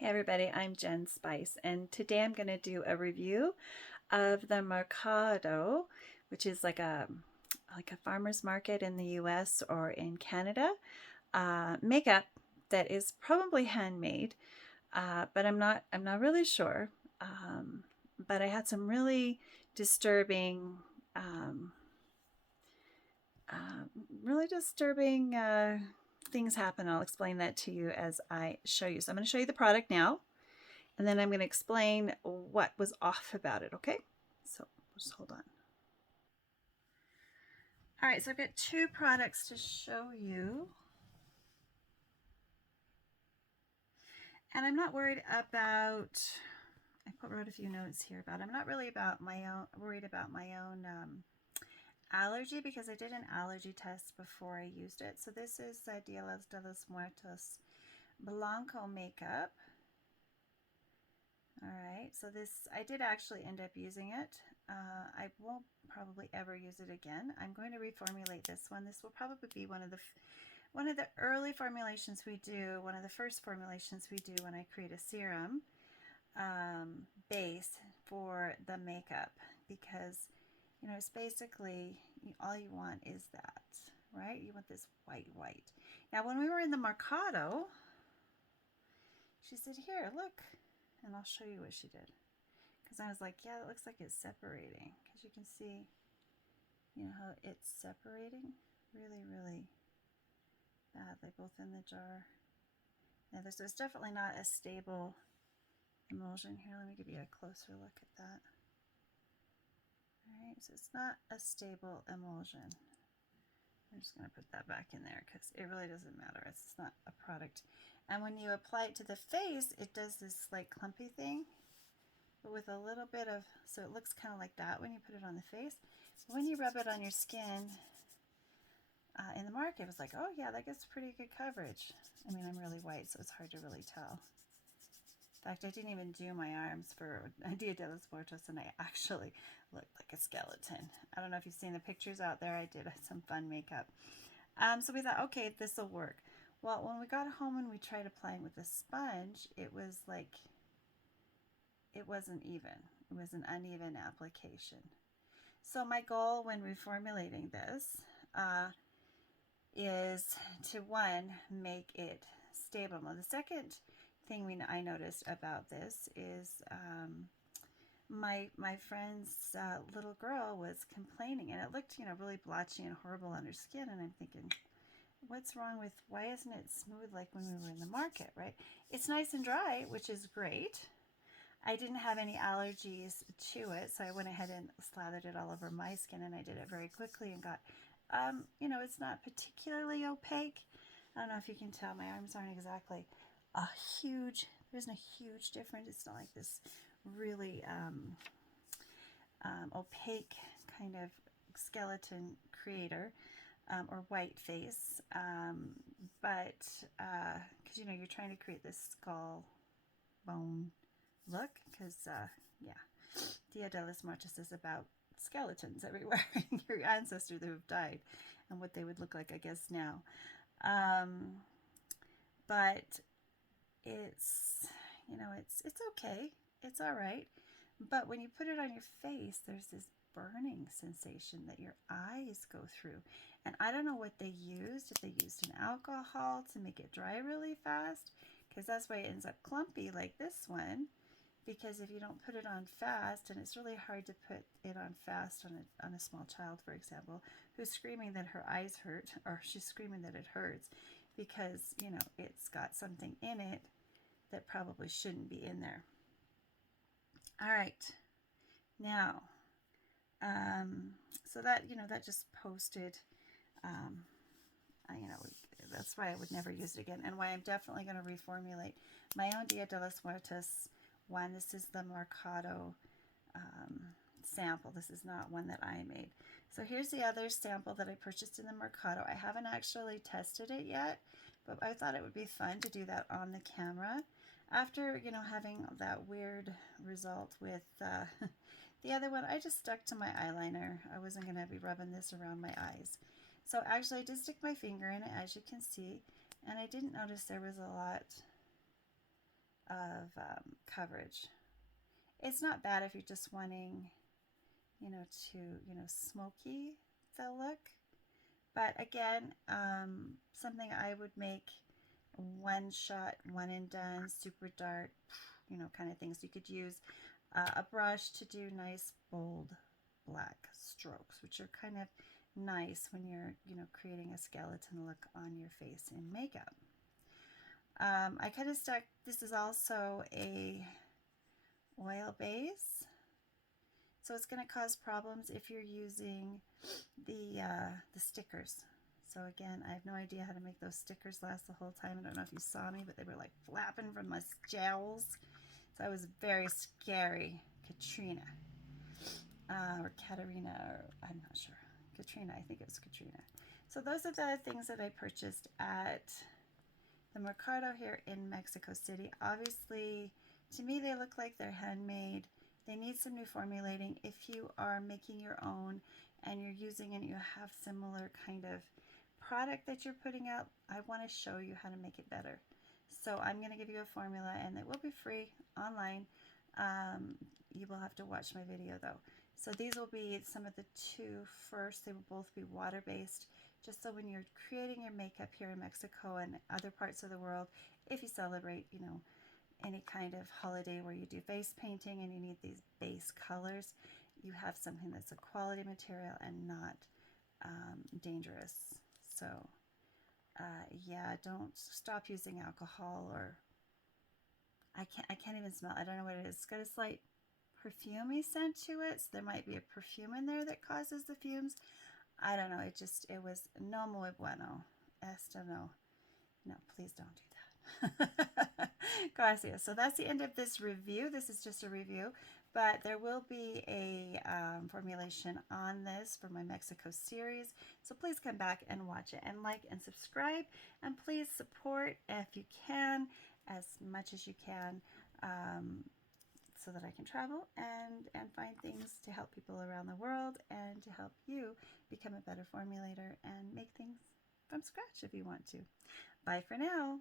Hey everybody, I'm Jen Spice, and today I'm going to do a review of the Mercado, which is like a farmer's market in the US or in Canada, makeup that is probably handmade, but I'm not really sure. But I had some really disturbing, um, uh, really disturbing things happen. I'll explain that to you as I show you. So I'm going to show you the product now. And then I'm going to explain what was off about it, okay? So just hold on. All right, so I've got two products to show you. And I'm not worried about, wrote a few notes here about, I'm not really worried about my own allergy because I did an allergy test before I used it. So this is Dia de los Muertos Blanco makeup. All right, so this, I did actually end up using it. I won't probably ever use it again. I'm going to reformulate this one. This will probably be one of the early formulations we do, one of the first formulations we do when I create a serum base for the makeup, because it's basically all you want is that, right? You want this white. Now when we were in the Mercado, she said, here, look, and I'll show you what she did. Because I was like, yeah, it looks like it's separating. Because you can see, how it's separating really badly, both in the jar. Now, there's definitely not a stable emulsion here. Let me give you a closer look at that. All right, so it's not a stable emulsion. I'm just going to put that back in there because it really doesn't matter. It's not a product. And when you apply it to the face, it does this like clumpy thing, but with a little bit of, so it looks kind of like that when you put it on the face. But when you rub it on your skin, in the market, it was like, oh yeah, that gets pretty good coverage. I mean, I'm really white, so it's hard to really tell. In fact, I didn't even do my arms for Dia de los Muertos, and I actually looked like a skeleton. I don't know if you've seen the pictures out there. I did some fun makeup. So we thought, okay, this will work. Well, when we got home and we tried applying with a sponge, it was like, it wasn't even. It was an uneven application. So my goal when reformulating this is to, one, make it stable. Well, the second thing I noticed about this is my friend's little girl was complaining, and it looked really blotchy and horrible on her skin, and I'm thinking, what's wrong with, why isn't it smooth like when we were in the market, right? It's nice and dry, which is great. I didn't have any allergies to it, so I went ahead and slathered it all over my skin, and I did it very quickly and got, it's not particularly opaque. I don't know if you can tell, my arms aren't exactly there isn't a huge difference. It's not like this really opaque kind of skeleton creator or white face, but because you're trying to create this skull bone look, because yeah, Dia de los Muertos is about skeletons everywhere, your ancestors who have died, and what they would look like, I guess, now. But it's it's okay, it's all right. But when you put it on your face, there's this burning sensation that your eyes go through. And I don't know what they used, if they used an alcohol to make it dry really fast, because that's why it ends up clumpy like this one. Because if you don't put it on fast, and it's really hard to put it on fast on a small child, for example, who's screaming that her eyes hurt, or she's screaming that it hurts, because it's got something in it that probably shouldn't be in there. All right, now, so that that just posted. Um, that's why I would never use it again, and why I'm definitely going to reformulate my own Dia de los Muertos one. This is the Mercado sample. This is not one that I made. So here's the other sample that I purchased in the Mercado. I haven't actually tested it yet, but I thought it would be fun to do that on the camera. After, having that weird result with the other one, I just stuck to my eyeliner. I wasn't going to be rubbing this around my eyes. So actually I did stick my finger in it, as you can see, and I didn't notice there was a lot coverage. It's not bad if you're just wanting, to, smoky the look. But again, something I would make one shot, one and done, super dark, kind of things. You could use a brush to do nice, bold black strokes, which are kind of nice when you're, creating a skeleton look on your face in makeup. I kind of stuck, this is also a oil base, so it's going to cause problems if you're using the stickers. So again, I have no idea how to make those stickers last the whole time. I don't know if you saw me, but they were like flapping from my jowls. So I was very scary. Katrina. Or Katarina, or I'm not sure. Katrina, I think it was Katrina. So those are the things that I purchased at the Mercado here in Mexico City. Obviously, to me, they look like they're handmade. They need some new formulating. If you are making your own and you're using and you have similar kind of product that you're putting out, I want to show you how to make it better. So I'm going to give you a formula, and it will be free online. You will have to watch my video though. So these will be some of the two first. They will both be water-based, just so when you're creating your makeup here in Mexico and other parts of the world, if you celebrate, any kind of holiday where you do face painting and you need these base colors, you have something that's a quality material and not dangerous. So yeah, don't stop using alcohol, or I can't even smell. I don't know what it is. It's got a slight perfumey scent to it, so there might be a perfume in there that causes the fumes. I don't know. It was no muy bueno. Esto no. No, please don't do that. Gracias. So that's the end of this review. This is just a review, but there will be a formulation on this for my Mexico series. So please come back and watch it, and like and subscribe, and please support if you can, as much as you can, so that I can travel and find things to help people around the world and to help you become a better formulator and make things from scratch if you want to. Bye for now.